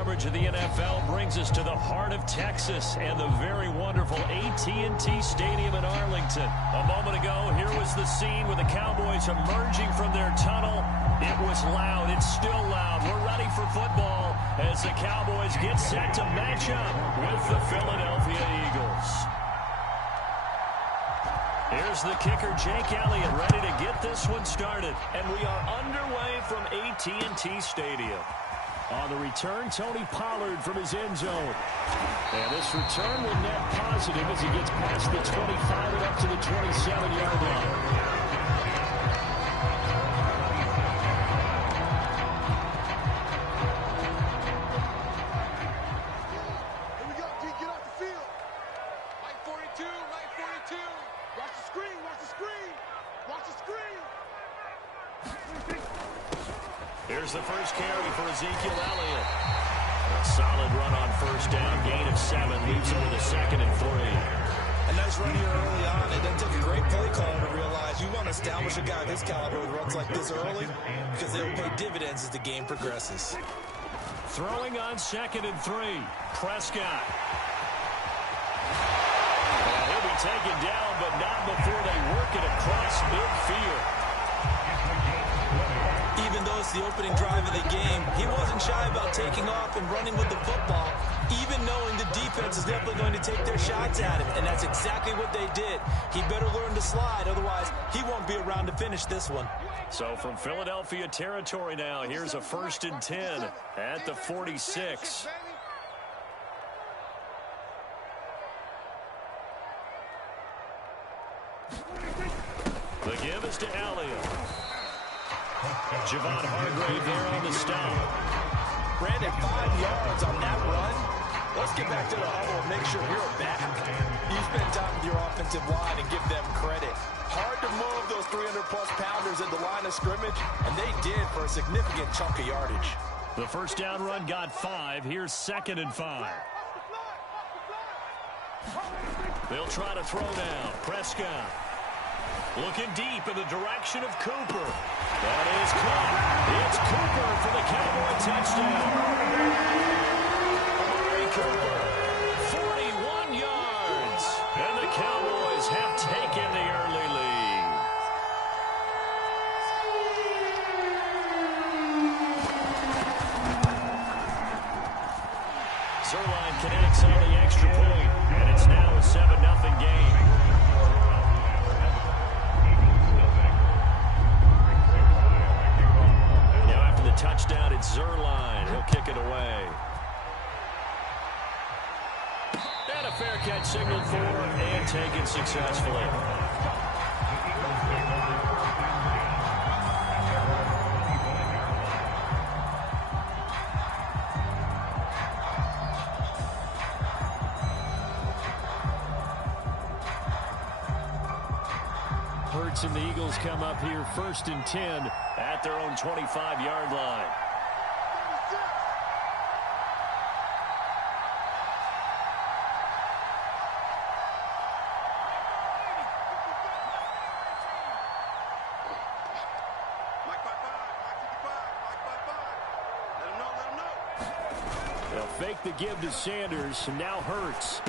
Coverage of the NFL brings us to the heart of Texas and the very wonderful AT&T Stadium in Arlington. A moment ago, here was the scene with the Cowboys emerging from their tunnel. It was loud. It's still loud. We're ready for football as the Cowboys get set to match up with the Philadelphia Eagles. Here's the kicker, Jake Elliott, ready to get this one started. And we are underway from AT&T Stadium. On the return, Tony Pollard from his end zone. And this return will net positive as he gets past the 25 and up to the 27-yard line. Here's the first carry for Ezekiel Elliott. A solid run on first down, gain of 7, leaves him with a 2nd and 3. A nice run here early on. It doesn't take a great play caller to realize you want to establish a guy of his caliber with runs like this early because they'll pay dividends as the game progresses. Throwing on 2nd and 3, Prescott. And he'll be taken down, but not before they work it across midfield. Even though it's the opening drive of the game, he wasn't shy about taking off and running with the football, even knowing the defense is definitely going to take their shots at him, and that's exactly what they did. He better learn to slide, otherwise he won't be around to finish this one. So from Philadelphia territory now, here's a 1st and 10 at the 46. The give is to Elliott. Javon Hargrave there on the stop. Brandon, 5 yards on that run. Let's get back to the huddle and make sure you're back. You spend time with your offensive line and give them credit. Hard to move those 300-plus pounders at the line of scrimmage, and they did for a significant chunk of yardage. The first down run got 5. Here's 2nd and 5. They'll try to throw now. Prescott. Looking deep in the direction of Cooper. That is caught. It's Cooper for the Cowboy touchdown. Amari Cooper, 41 yards. And the Cowboys have taken the early lead. Zuerlein connects on the extra point, and it's now a 7-0 game. Touchdown, it's Zuerlein. He'll kick it away. And a fair catch signaled for and taken successfully. Hurts and the Eagles come up here 1st and 10 at their own 25-yard line. They'll fake the give to Sanders, and now Hurts.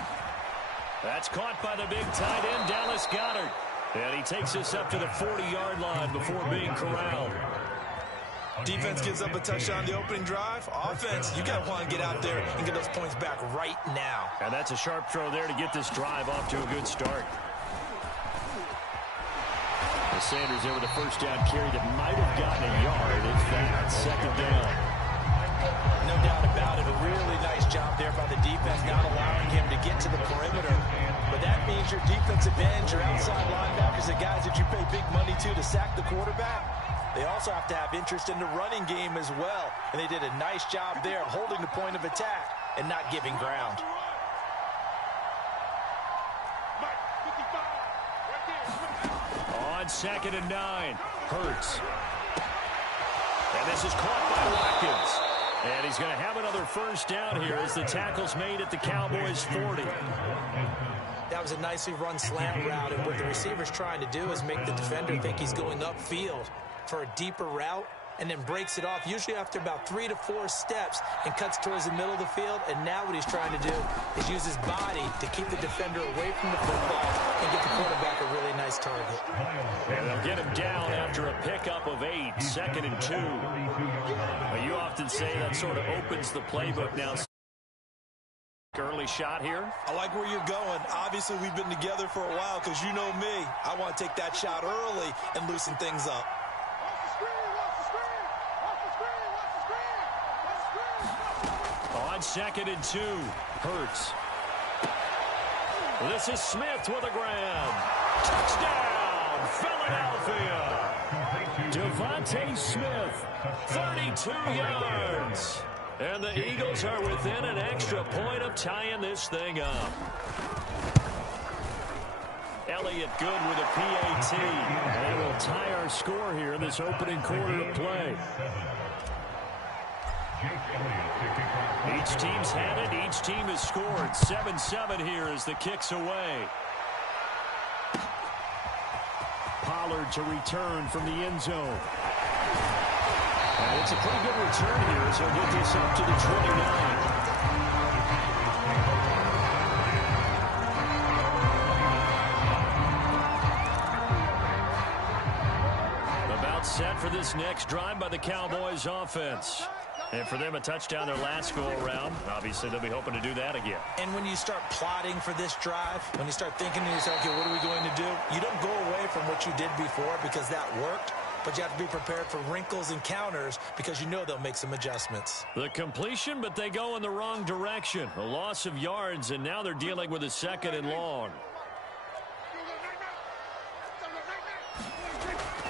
That's caught by the big tight end, Dallas Goedert. And he takes us up to the 40-yard line before being corralled. Defense gives up a touchdown on the opening drive. Offense, you got to want to get out there and get those points back right now. And that's a sharp throw there to get this drive off to a good start. Sanders there with a first down carry that might have gotten a yard. In fact, 2nd down. No doubt about it. A really nice job there by the defense, not allowing him to get to the perimeter. But that means your defensive ends, your outside linebackers, the guys that you pay big money to sack the quarterback, they also have to have interest in the running game as well. And they did a nice job there of holding the point of attack and not giving ground. On 2nd and 9, Hurts. And this is caught by Watkins. And he's going to have another first down here as the tackle's made at the Cowboys' 40. That was a nicely run slant route, and what the receiver's trying to do is make the defender think he's going upfield for a deeper route, and then breaks it off, usually after about 3 to 4 steps, and cuts towards the middle of the field. And now what he's trying to do is use his body to keep the defender away from the football and get the quarterback a really nice target. And they'll get him down after a pickup of 8, 2nd and 2. Well, you often say that sort of opens the playbook now. Early shot here. I like where you're going. Obviously, we've been together for a while because you know me. I want to take that shot early and loosen things up. On 2nd and 2, Hurts. This is Smith with a grab. Touchdown, Philadelphia. Devontae Smith, 32 yards. And the Eagles are within an extra point of tying this thing up. Elliott good with a PAT. And will tie our score here in this opening quarter of play. Each team's had it. Each team has scored. 7-7 here as the kick's away. Pollard to return from the end zone. And it's a pretty good return here as he'll get this up to the 29. About set for this next drive by the Cowboys offense. And for them, a touchdown their last go-around. Obviously, they'll be hoping to do that again. And when you start plotting for this drive, when you start thinking to yourself, okay, what are we going to do? You don't go away from what you did before because that worked. But you have to be prepared for wrinkles and counters because you know they'll make some adjustments. The completion, but they go in the wrong direction. A loss of yards, and now they're dealing with a 2nd and long.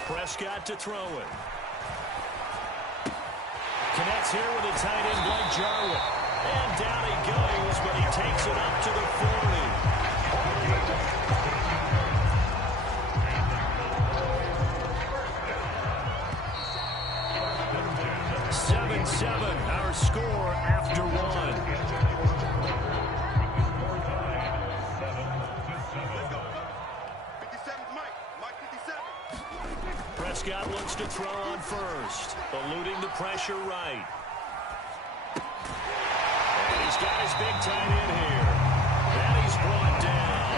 Prescott to throw it. Connects here with a tight end, Blake Jarwin. And down he goes, but he takes it up to the 40. 7-7, our score after 1. Prescott looks to throw on first, eluding the pressure right. And he's got his big tight end here. And he's brought down.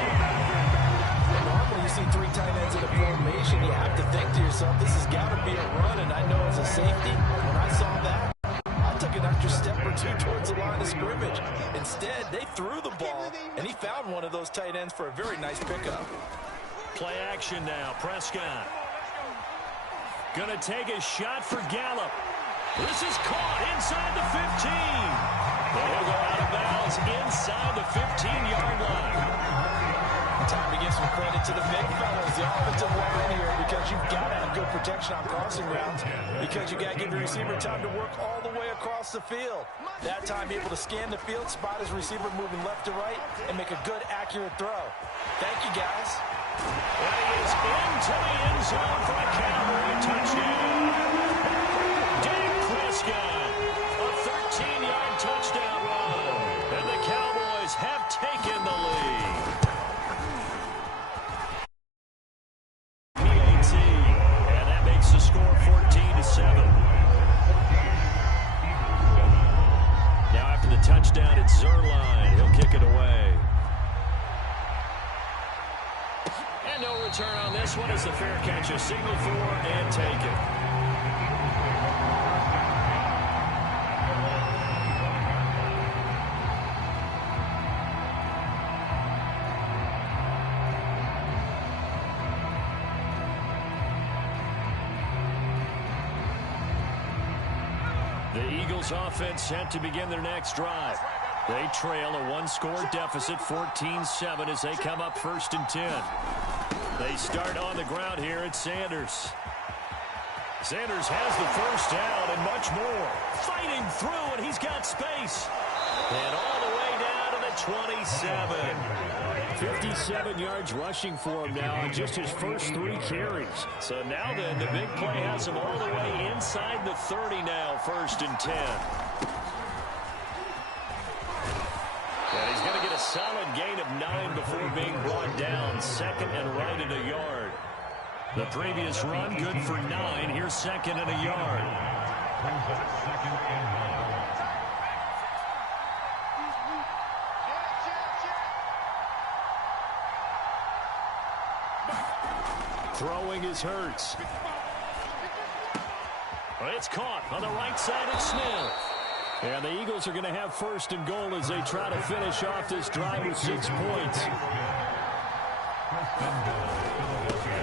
Normally you see 3 tight ends in a formation, you have to think to yourself, this has got to be a run, and I know as a safety, when I saw that, I took an extra step or 2 towards the line of scrimmage. Instead, they threw the ball, and he found one of those tight ends for a very nice pickup. Play action now, Prescott. Gonna take a shot for Gallup. This is caught inside the 15. And he'll go out of bounds inside the 15-yard line. Time to give some credit to the big fellas, the offensive line here, because you've got to have good protection on crossing routes, because you got to give your receiver time to work all the way across the field. That time, able to scan the field, spot his receiver moving left to right, and make a good, accurate throw. Thank you, guys. And he is into the end zone for a Cowboy touchdown. Dak Prescott, a 13-yard touchdown run, and the Cowboys have taken the lead. PAT, and that makes the score 14-7. Now after the touchdown, it's Zuerlein. He'll kick it away. And no return on this one as the fair catch is signaled for and taken. The Eagles offense set to begin their next drive. They trail a 1-score deficit, 14-7, as they come up 1st and 10. They start on the ground here at Sanders. Sanders has the first down and much more. Fighting through, and he's got space. And all the way down to the 27. 57 yards rushing for him now on just his first 3 carries. So now then, the big play has him all the way inside the 30 now, 1st and 10. And he's going to get a solid gain of 9 before being brought down. 2nd and right at a yard. The previous run good for 9. Here's second and a yard. Second and 9. Throwing is Hurts. It's caught on the right side of Smith. And the Eagles are going to have first and goal as they try to finish off this drive with 6 points.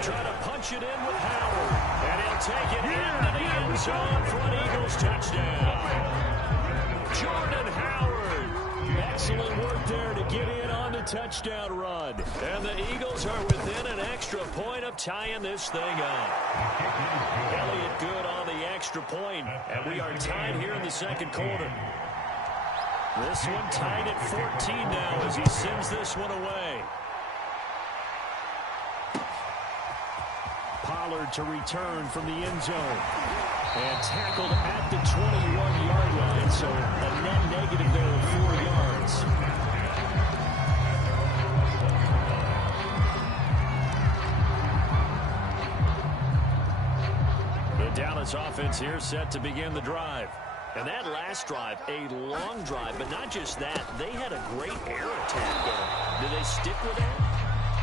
Try to punch it in with Howard. And he'll take it into the end zone for an Eagles touchdown. Jordan Howard. Excellent work there to get in on the touchdown run. And the Eagles are within an extra point of tying this thing up. Elliott good on the extra point, and we are tied here in the second quarter. This one tied at 14 now as he sends this one away. Pollard to return from the end zone. And tackled at the 21-yard line, so a net negative there of 4 yards. The Dallas offense here set to begin the drive. And that last drive, a long drive, but not just that. They had a great air attack going. Do they stick with that?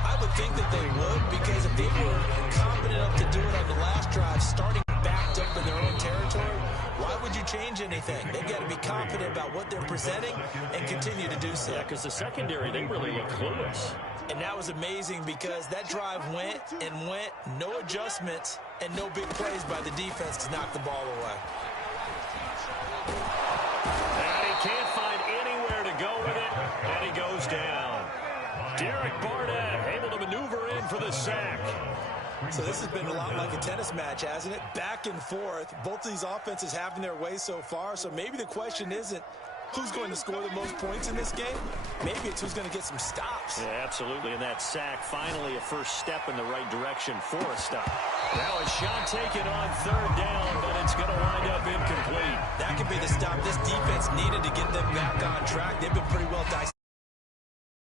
I would think that they would, because if they were confident enough to do it on the last drive, starting backed up in their own territory, why would you change anything? They've got to be confident about what they're presenting and continue to do so. Yeah, because the secondary, they really look clueless. And that was amazing because that drive went and went, no adjustments, and no big plays by the defense to knock the ball away. And he can't find anywhere to go with it, and he goes down. Derek Barnett able to maneuver in for the sack. So this has been a lot like a tennis match, hasn't it? Back and forth. Both of these offenses having their way so far. So maybe the question isn't who's going to score the most points in this game. Maybe it's who's going to get some stops. Yeah, absolutely. And that sack, finally a first step in the right direction for a stop. Now a shot taken on third down, but it's going to wind up incomplete. That could be the stop this defense needed to get them back on track. They've been pretty well dissected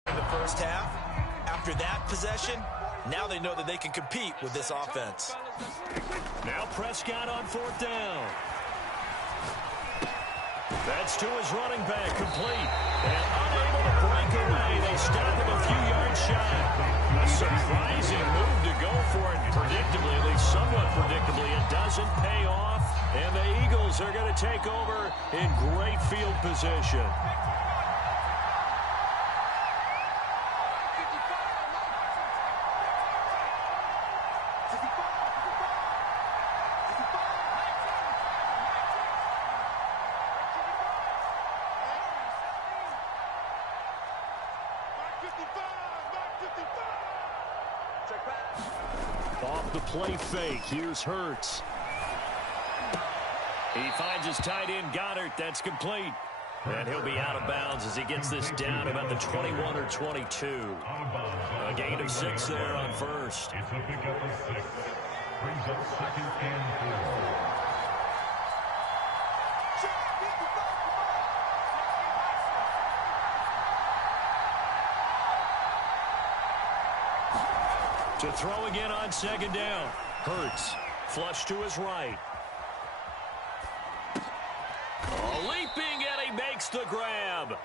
in the first half. After that possession, now they know that they can compete with this offense. Now Prescott on fourth down. That's to his running back, complete. And unable to break away. They stop him a few yards shy. A surprising move to go for it. Predictably, at least somewhat predictably, it doesn't pay off. And the Eagles are going to take over in great field position. Off the play fake, here's Hurts. He finds his tight end, Goddard. That's complete. And he'll be out of bounds as he gets this down about the 21 or 22. A gain of 6 there on first. It's a pickup of 6. Brings up second and 4. To throw again on second down. Hurts. Flush to his right. Leaping, and he makes the grab.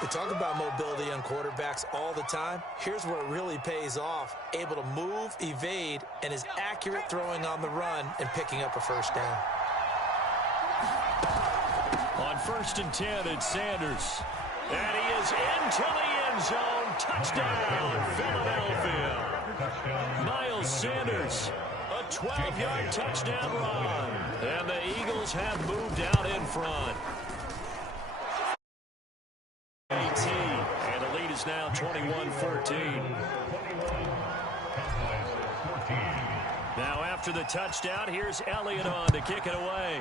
They talk about mobility on quarterbacks all the time. Here's where it really pays off. Able to move, evade, and is accurate throwing on the run and picking up a first down. On first and 10, it's Sanders. And he is into the end zone. Touchdown, Philadelphia. Miles Sanders, a 12-yard touchdown run. And the Eagles have moved out in front. 18, and the lead is now 21-14. Now after the touchdown, here's Elliott on to kick it away.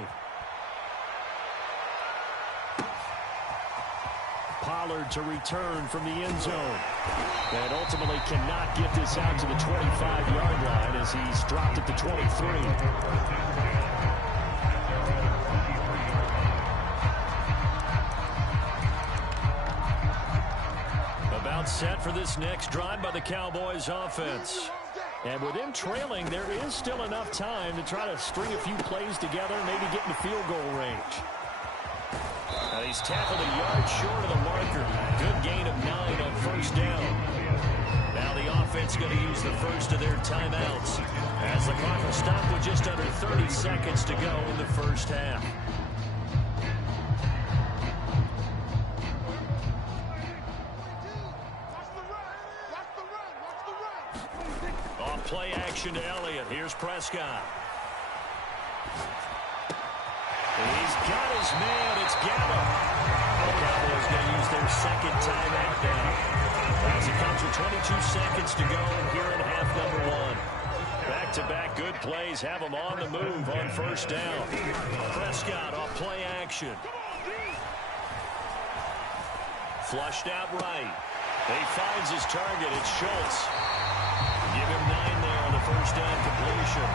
Pollard to return from the end zone. And ultimately cannot get this out to the 25-yard line as he's dropped at the 23. About set for this next drive by the Cowboys offense. And with them trailing, there is still enough time to try to string a few plays together, maybe get into field goal range. He's tackled a yard short of the marker. Good gain of 9 on first down. Now the offense going to use the first of their timeouts as the clock will stop with just under 30 seconds to go in the first half. Off play action to Elliott. Here's Prescott. He's got his man. It's Gallup. The Cowboys going to use their second timeout now. As it comes with 22 seconds to go here in half number 1. Back-to-back good plays have them on the move on first down. Prescott off play action. Flushed out right. He finds his target. It's Schultz. Give him 9 there on the first down completion.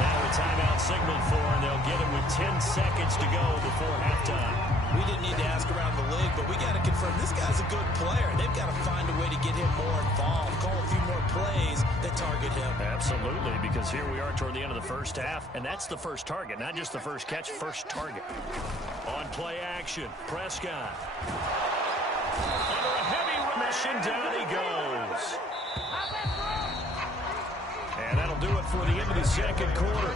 Now a timeout signaled for, and they'll get him with 10 seconds to go before halftime. We didn't need to ask around the league, but we got to confirm this guy's a good player. They've got to find a way to get him more involved, call a few more plays that target him. Absolutely, because here we are toward the end of the first half, and that's the first target, not just the first catch, first target. On play action, Prescott. Under a heavy rush, and down he goes. And that'll do it for the end of the second quarter.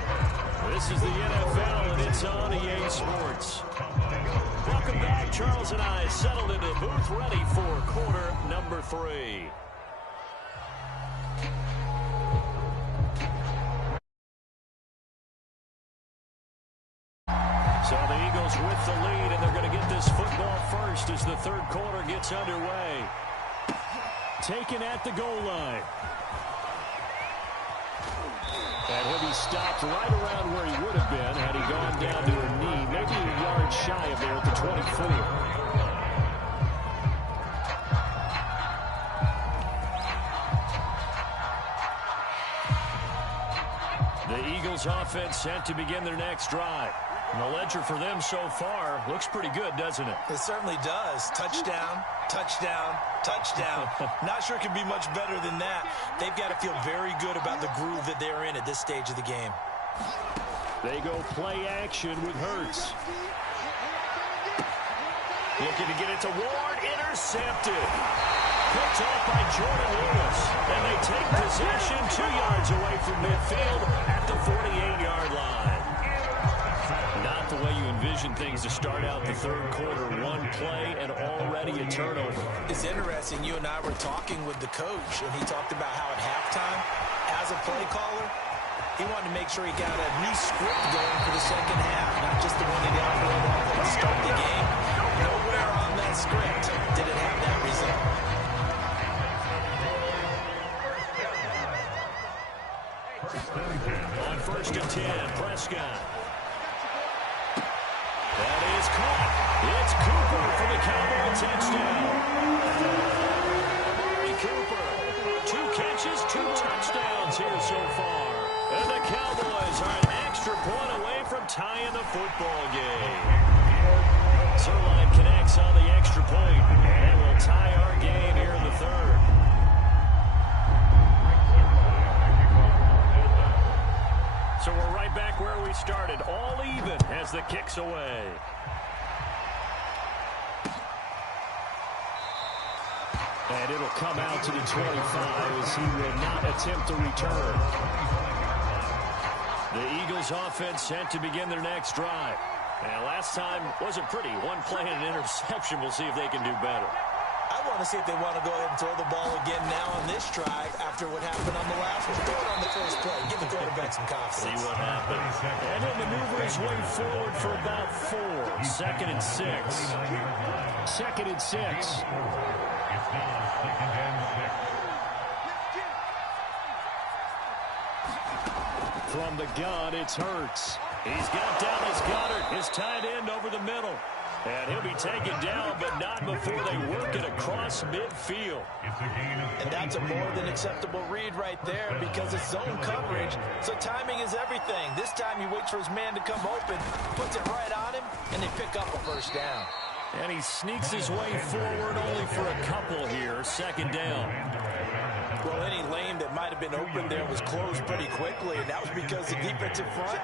This is the NFL, and it's on EA Sports. Welcome back. Charles and I settled into the booth, ready for quarter number 3. So the Eagles with the lead, and they're going to get this football first as the third quarter gets underway. Taken at the goal line. And he'll be stopped right around where he would have been had he gone down to a knee, maybe a yard shy of there at the 24. The Eagles offense set to begin their next drive. And the ledger for them so far looks pretty good, doesn't it? It certainly does. Touchdown, touchdown, touchdown. Not sure it can be much better than that. They've got to feel very good about the groove that they're in at this stage of the game. They go play action with Hurts. Looking to get it to Ward. Intercepted. Picked off by Jordan Lewis. And they take possession 2 yards away from midfield at the 48-yard line. Not the way you envision things to start out the third quarter. One play and already a turnover. It's interesting. You and I were talking with the coach, and he talked about how at halftime, as a play caller, he wanted to make sure he got a new script going for the second half, not just the one that he operated off of to start the game. Nowhere on that script did it have that result. On first and 10, Prescott. That is caught. It's Cooper for the Cowboy touchdown. Amari Cooper, 2 catches, 2 touchdowns here so far. And the Cowboys are an extra point away from tying the football game. Zerline connects on the extra point, and will tie our game here in the third. So we're right back where we started, all even as the kick's away. And it'll come out to the 25 as he will not attempt to return. The Eagles offense set to begin their next drive. And last time wasn't pretty. One play and an interception. We'll see if they can do better. I want to see if they want to go ahead and throw the ball again now on this drive after what happened on the last one. Throw it on the first play. Give the quarterback some confidence. See what happens. And he'll maneuver his way forward for about 4. Second and 6. Second and 6. From the gun, it's Hurts. He's got Dallas Goedert, his tight end, over the middle. And he'll be taken down, but not before they work it across midfield. And that's a more than acceptable read right there because it's zone coverage, so timing is everything. This time he waits for his man to come open, puts it right on him, and they pick up a first down. And he sneaks his way forward only for a couple here. Second down. Well, any lane that might have been open there was closed pretty quickly, and that was because the defensive front,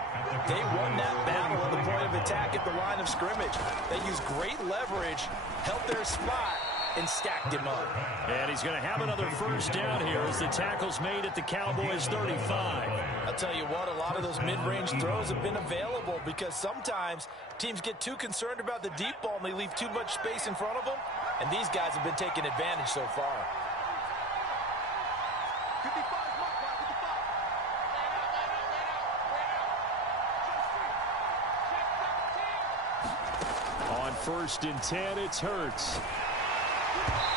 they won that battle at the point of attack at the line of scrimmage. They used great leverage, held their spot, and stacked him up. And he's going to have another first down here as the tackle's made at the Cowboys 35. I'll tell you what, a lot of those mid-range throws have been available because sometimes teams get too concerned about the deep ball and they leave too much space in front of them, and these guys have been taking advantage so far. On 1st and 10, it's Hurts.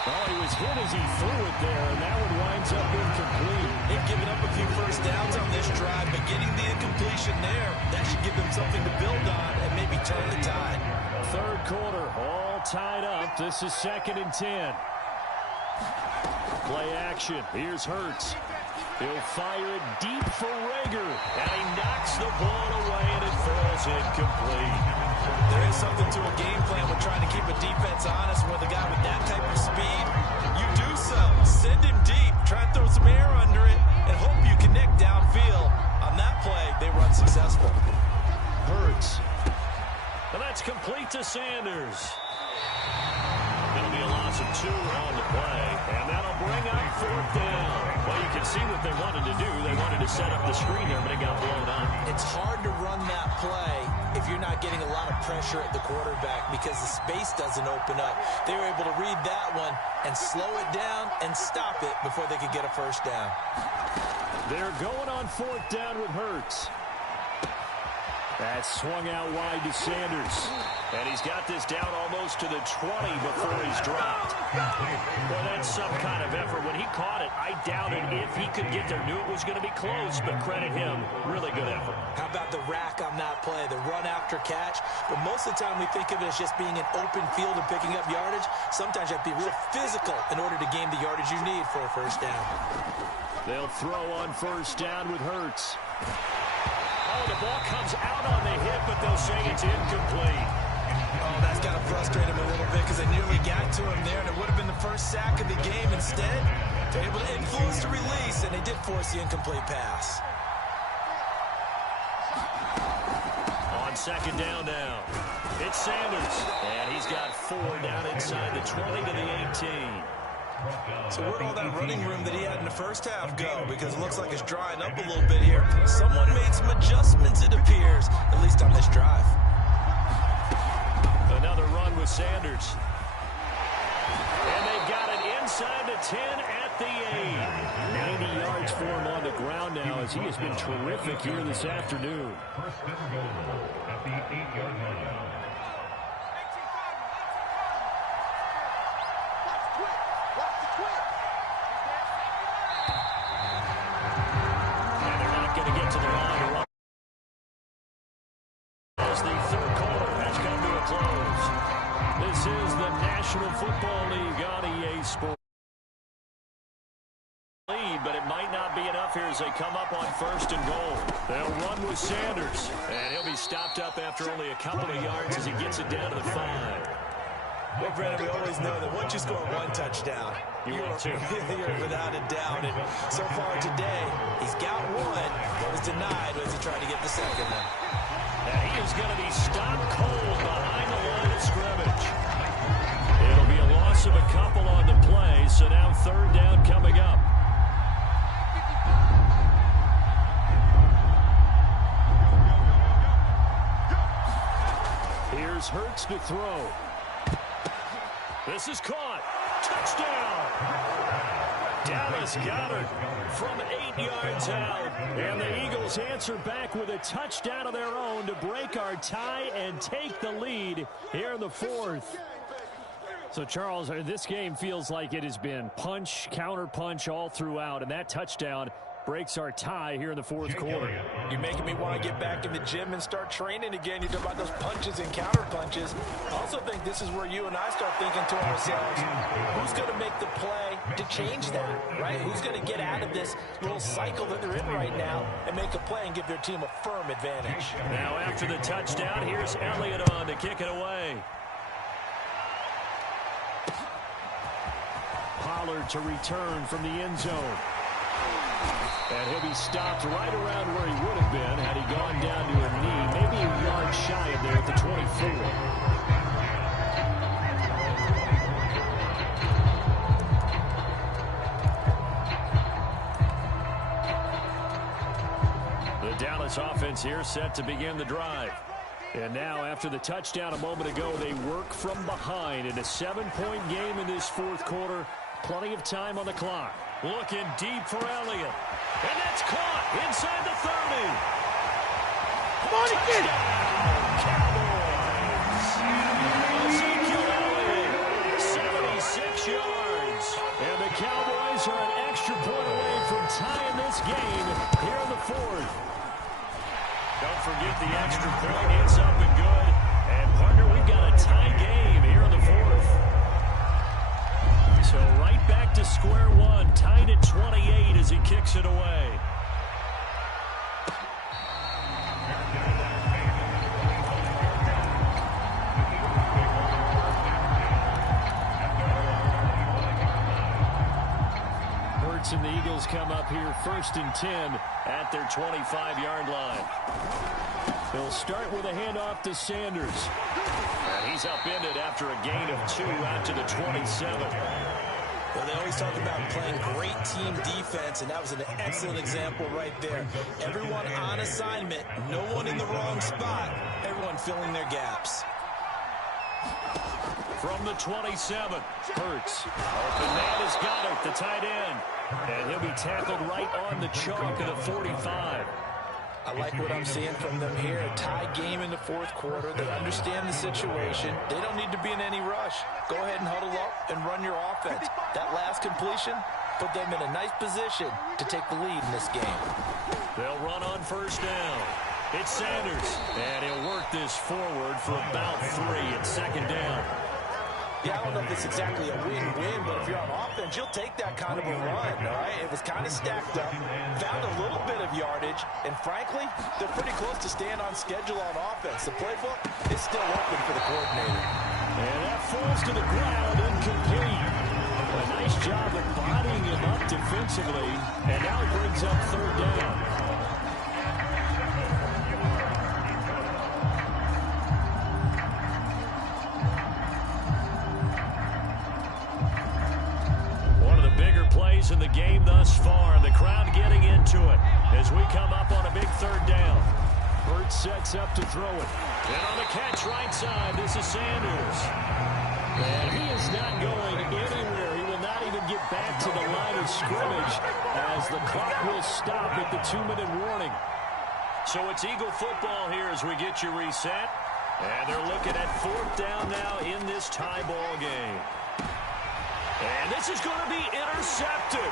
Oh, he was hit as he threw it there, and that one winds up incomplete. They've given up a few first downs on this drive, but getting the incompletion there, that should give them something to build on and maybe turn the tide. 3rd quarter, all tied up. This is 2nd and 10. Play action. Here's Hurts. He'll fire it deep for Rager, and he knocks the ball away, and it falls incomplete. There is something to a game plan with trying to keep a defense honest with a guy with that type of speed. You do so. Send him deep. Try and throw some air under it and hope you connect downfield. On that play, they run successful. Hurts. And that's complete to Sanders. It'll be a loss of 2 on the play, and that'll bring up 4th down. Well, you can see what they wanted to do. They wanted to set up the screen there, but it got blown up. It's hard to run that play if you're not getting a lot of pressure at the quarterback because the space doesn't open up. They were able to read that one and slow it down and stop it before they could get a first down. They're going on 4th down with Hurts. That swung out wide to Sanders. And he's got this down almost to the 20 before he's dropped. Well, that's some kind of effort. When he caught it, I doubted if he could get there. Knew it was going to be close, but credit him. Really good effort. How about the rack on that play, the run after catch? But most of the time we think of it as just being an open field and picking up yardage. Sometimes you have to be real physical in order to gain the yardage you need for a first down. They'll throw on 1st down with Hurts. Oh, the ball comes out on the hit, but they'll say it's incomplete. Oh, that's got to frustrate him a little bit because they nearly got to him there, and it would have been the first sack of the game. Instead, they're able to influence the release, and they did force the incomplete pass. On 2nd down now, it's Sanders, and he's got 4 down inside the 20 to the 18. So where'd all that running room that he had in the first half go? Because it looks like it's drying up a little bit here. Someone made some adjustments, it appears, at least on this drive. Another run with Sanders. And they've got it inside the 10 at the 8. 90 yards for him on the ground now as he has been terrific here this afternoon. First and goal at the 8-yard line. And they're not going to get to the line as the 3rd quarter has come to a close. This is the National Football League on EA Sports. Lead, but it might not be enough here as they come up on 1st and goal. They'll run with Sanders, and he'll be stopped up after only a couple of yards as he gets it down to the 5. Well, Brandon, we always know that once you score 1 touchdown, you're without a doubt. And so far today, he's got 1 that was denied as he tried to get the 2nd one. And he is going to be stopped cold behind the line of scrimmage. It'll be a loss of a couple on the play, so now 3rd down coming up. Here's Hurts to throw. This is caught. Touchdown. Dallas Goedert from 8 yards out. And the Eagles answer back with a touchdown of their own to break our tie and take the lead here in the 4th. So, Charles, this game feels like it has been punch, counter punch all throughout. And that touchdown breaks our tie here in the 4th quarter. You're making me want to get back in the gym and start training again. You talk about those punches and counter punches. I also think this is where you and I start thinking to ourselves, who's going to make the play to change that, right? Who's going to get out of this little cycle that they're in right now and make a play and give their team a firm advantage? Now after the touchdown, here's Elliott on to kick it away. Pollard to return from the end zone. And he'll be stopped right around where he would have been had he gone down to a knee, maybe a yard shy of there at the 24. The Dallas offense here set to begin the drive. And now, after the touchdown a moment ago, they work from behind in a 7-point game in this fourth quarter. Plenty of time on the clock. Looking deep for Elliott. And that's caught inside the 30. Come on, again. Cowboys. Ezekiel Elliott, 76 yards. And the Cowboys are an extra point away from tying this game here in the fourth. Don't forget the extra point. It's up and good. And, partner, we've got a tie game here in the fourth. So right back to square one, tied at 28 as he kicks it away. Hurts and the Eagles come up here 1st and 10 at their 25-yard line. They'll start with a handoff to Sanders. And he's upended after a gain of 2 out to the 27. Well, they always talk about playing great team defense, and that was an excellent example right there. Everyone on assignment, no one in the wrong spot, everyone filling their gaps. From the 27, Hurts. Open man has got it, the tight end. And he'll be tackled right on the chalk of the 45. I like what I'm seeing from them here. A tie game in the fourth quarter. They understand the situation. They don't need to be in any rush. Go ahead and huddle up and run your offense. That last completion put them in a nice position to take the lead in this game. They'll run on 1st down. It's Sanders. And he'll work this forward for about 3 at 2nd down. Yeah, I don't know if it's exactly a win-win, but if you're on offense, you'll take that kind of a run, all right? It was kind of stacked up, found a little bit of yardage, and frankly, they're pretty close to staying on schedule on offense. The playbook is still open for the coordinator. And that falls to the ground, incomplete. A nice job of bodying him up defensively, and now it brings up 3rd down. In the game thus far, the crowd getting into it as we come up on a big 3rd down. Hurts sets up to throw it. And on the catch right side, this is Sanders. And he is not going anywhere. He will not even get back to the line of scrimmage as the clock will stop at the 2-minute warning. So it's Eagle football here as we get you reset. And they're looking at 4th down now in this tie ball game. And this is going to be intercepted.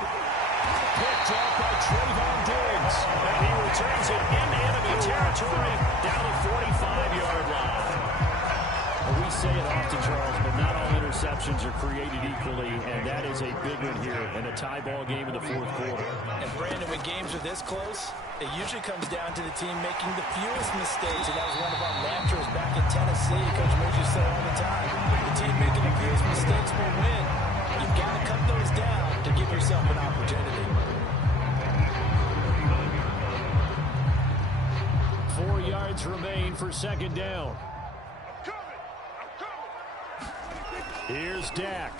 Picked off by Trayvon Diggs. And he returns it into enemy territory down the 45-yard line. Well, we say it often, Charles, but not all interceptions are created equally, and that is a big one here in a tie ball game in the fourth quarter. And, Brandon, when games are this close, it usually comes down to the team making the fewest mistakes, and that was one of our mantras back in Tennessee. Coach Major said all the time, the team making the fewest mistakes will win. You've got to cut those down to give yourself an opportunity. 4 yards remain for 2nd down. Here's Dak.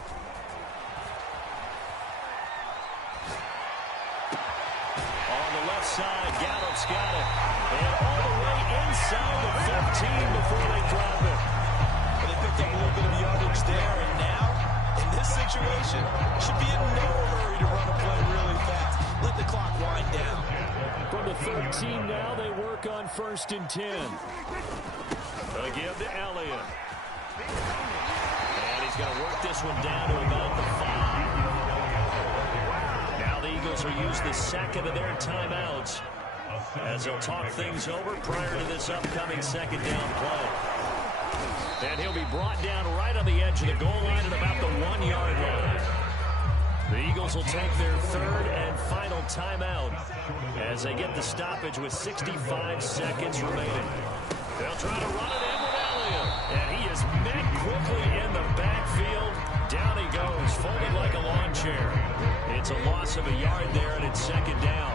On the left side, Gallup's got it. And all the way inside the 15 before they drop it. Well, they picked up a little bit of yardage there, and now, in this situation, should be in no hurry to run a play really fast. Let the clock wind down. From the 13 now, they work on 1st and 10. They'll give to Elliott. And he's going to work this one down to about the 5. Now the Eagles will use the 2nd of their timeouts as they'll talk things over prior to this upcoming 2nd down play. And he'll be brought down right on the edge of the goal line at about the 1-yard line. The Eagles will take their 3rd and final timeout as they get the stoppage with 65 seconds remaining. They'll try to run it in with Elliott. And he is met quickly in the backfield. Down he goes, folded like a lawn chair. It's a loss of a yard there, and it's 2nd down.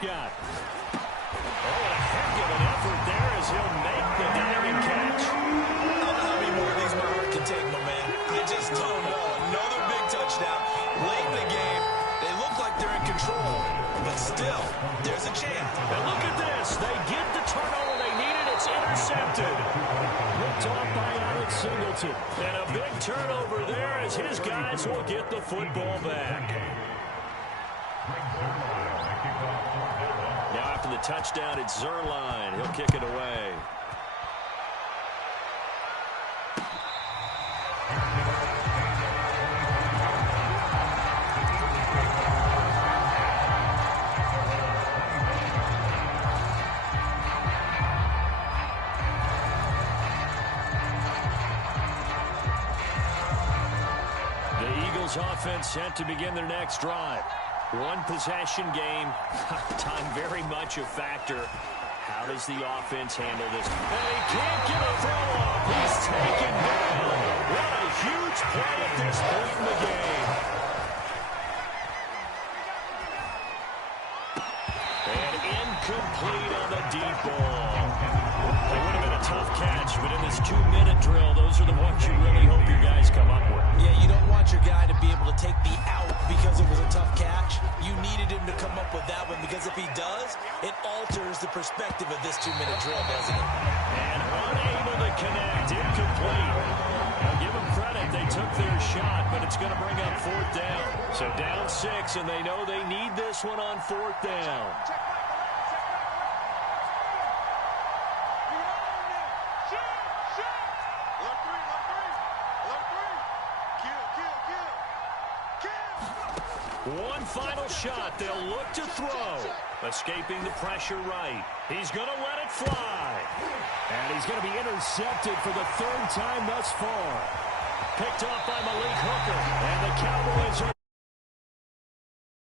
Prescott. Oh, a heck of an effort there as he'll make the diving catch. I don't know how many more of these my heart can take, my man. I just don't know. Another big touchdown. Late in the game, they look like they're in control. But still, there's a chance. And look at this. They get the turnover they needed. It's intercepted. Ripped off by Alex Singleton. And a big turnover there as his guys will get the football back. Now after the touchdown, it's Zuerlein. He'll kick it away. Offense set to begin their next drive. One possession game. Time very much a factor. How does the offense handle this? And he can't get a throw off. He's taken down. What a huge play at this point in the game. And incomplete on the deep ball. It would have been a tough catch, but in this 2-minute drill, those are the ones you really hope your guys come up with. Yeah, you don't want your guy to be able to take the out because it was a tough catch. You needed him to come up with that one because if he does, it alters the perspective of this 2-minute drill, doesn't it? And unable to connect, incomplete. Now give them credit, they took their shot, but it's going to bring up 4th down. So down 6, and they know they need this one on 4th down. One final shot. They'll look to throw. Escaping the pressure right. He's going to let it fly. And he's going to be intercepted for the 3rd time thus far. Picked off by Malik Hooker. And the Cowboys are